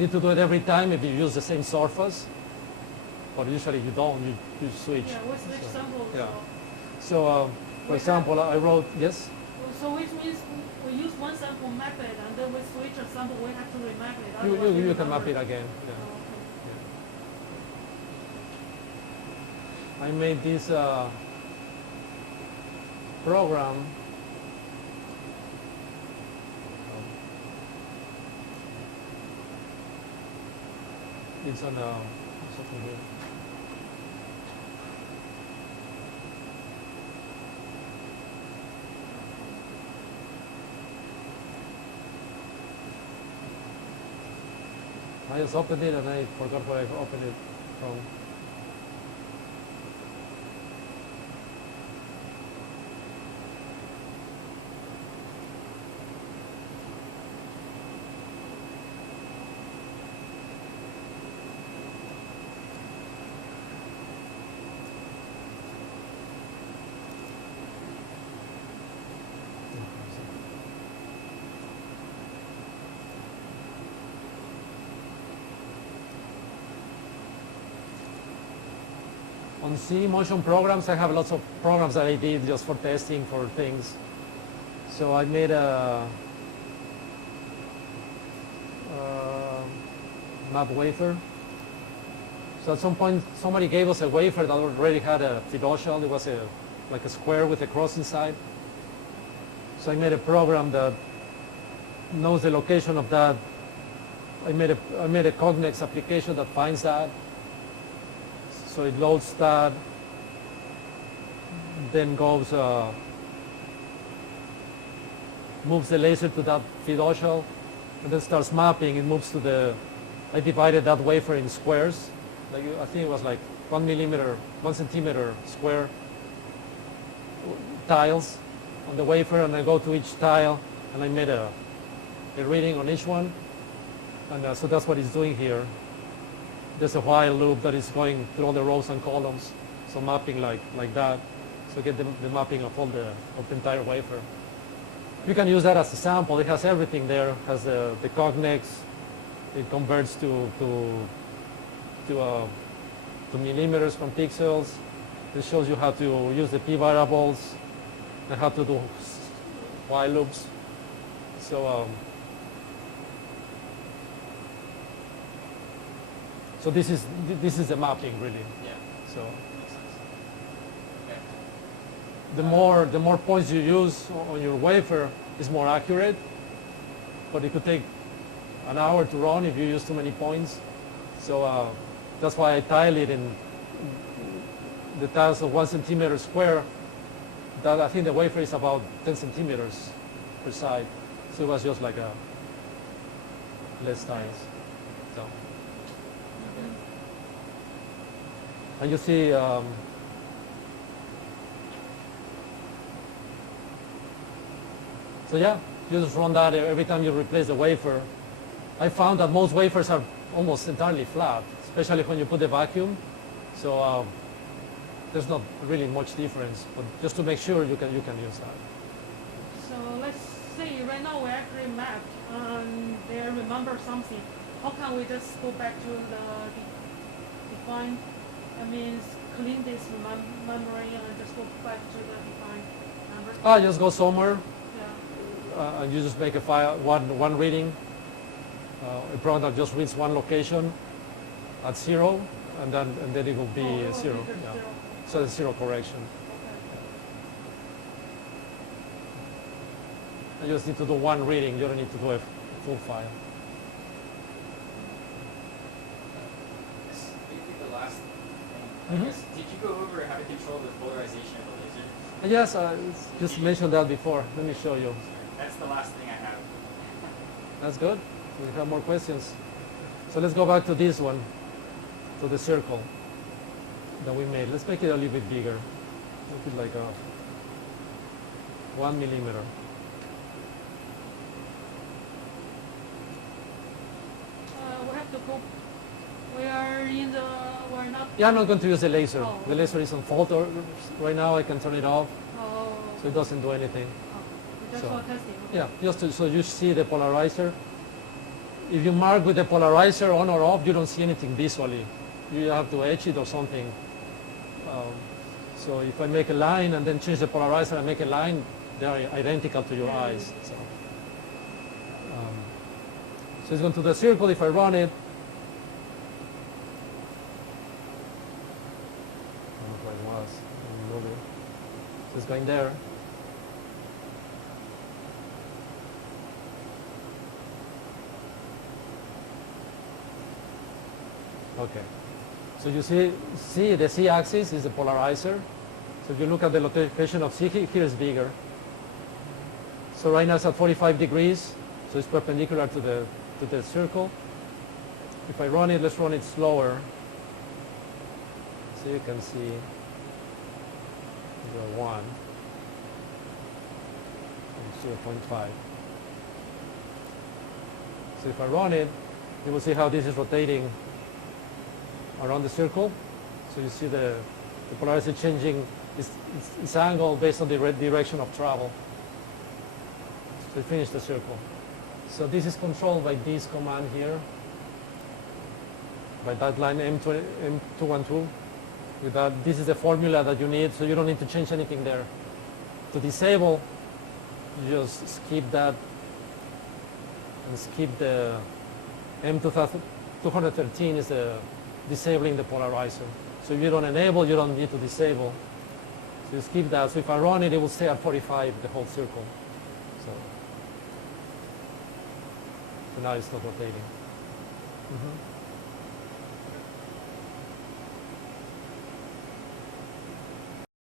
need to do it every time if you use the same surface, but usually you don't. You switch. Yeah, we switch samples. Yeah. So, for example, I wrote yes. So which means we use one sample, map it, and then we switch a sample. We have to remap it. You can map it again. Yeah. Oh, okay. Yeah. I made this program. It's on something here. I just opened it and I forgot where I opened it from. On C motion programs, I have lots of programs that I did just for testing for things. So I made a map wafer. So at some point, somebody gave us a wafer that already had a fiducial. It was like a square with a cross inside. So I made a program that knows the location of that. I made a Cognex application that finds that. So it loads that, then goes, moves the laser to that fiducial, and then starts mapping. It moves to the, I divided that wafer in squares. Like, I think it was like 1 centimeter square tiles on the wafer, and I go to each tile, and I made a reading on each one. And so that's what it's doing here. There's a while loop that is going through all the rows and columns, so mapping like that. So get the mapping of the entire wafer. You can use that as a sample. It has everything there. It has the Cognex. It converts to millimeters from pixels. It shows you how to use the p variables and how to do while loops. So. So this is the mapping really. Yeah. So Makes sense. Okay. the more points you use on your wafer is more accurate, but it could take an hour to run if you use too many points. So that's why I tile it in the tiles of 1 centimeter square. That I think the wafer is about 10 centimeters per side. So it was just like less tiles. So. And you see, so yeah, you just run that every time you replace the wafer. I found that most wafers are almost entirely flat, especially when you put the vacuum. So there's not really much difference, but just to make sure you can use that. So let's say right now we actually mapped and they remember something. How can we just go back to the define? That means clean this memory and just go back to the defined number. Just go somewhere. Yeah. And you just make a file, one reading. A program that just reads one location at 0, and then it will be 0. Yeah. Zero. So it's 0 correction. Okay. You just need to do one reading. You don't need to do a full file. I guess, did you go over how to control the polarization of the laser? Yes, I just mentioned that before. Let me show you. That's the last thing I have. That's good. We have more questions. So let's go back to this one, to the circle that we made. Let's make it a little bit bigger. Make it like 1 millimeter. We have to go. We're not. Yeah, I'm not going to use the laser. Oh. The laser is on fault right now. I can turn it off, Oh. so it doesn't do anything. Just So, for testing. Okay. Yeah, just so you see the polarizer. if you mark with the polarizer on or off, you don't see anything visually. You have to etch it or something. So if I make a line and then change the polarizer and make a line, they are identical to your eyes. So it's going to the circle. If I run it, I don't know where it was. Move it. So it's going there. Okay. So you see the Z-axis is the polarizer. So if you look at the location of Z, here is bigger. So right now it's at 45 degrees, so it's perpendicular to the circle. If I run it, let's run it slower. So you can see the 1 and 0.5. So if I run it, you will see how this is rotating around the circle. So you see the polarity changing its angle based on the direction of travel. So finish the circle. So this is controlled by this command here, by that line M212. With that, this is the formula that you need, so you don't need to change anything there. To disable, you just skip that and skip the M213 is disabling the polarizer. So if you don't enable, you don't need to disable. So you skip that. So if I run it, it will stay at 45, the whole circle. So now it's not rotating.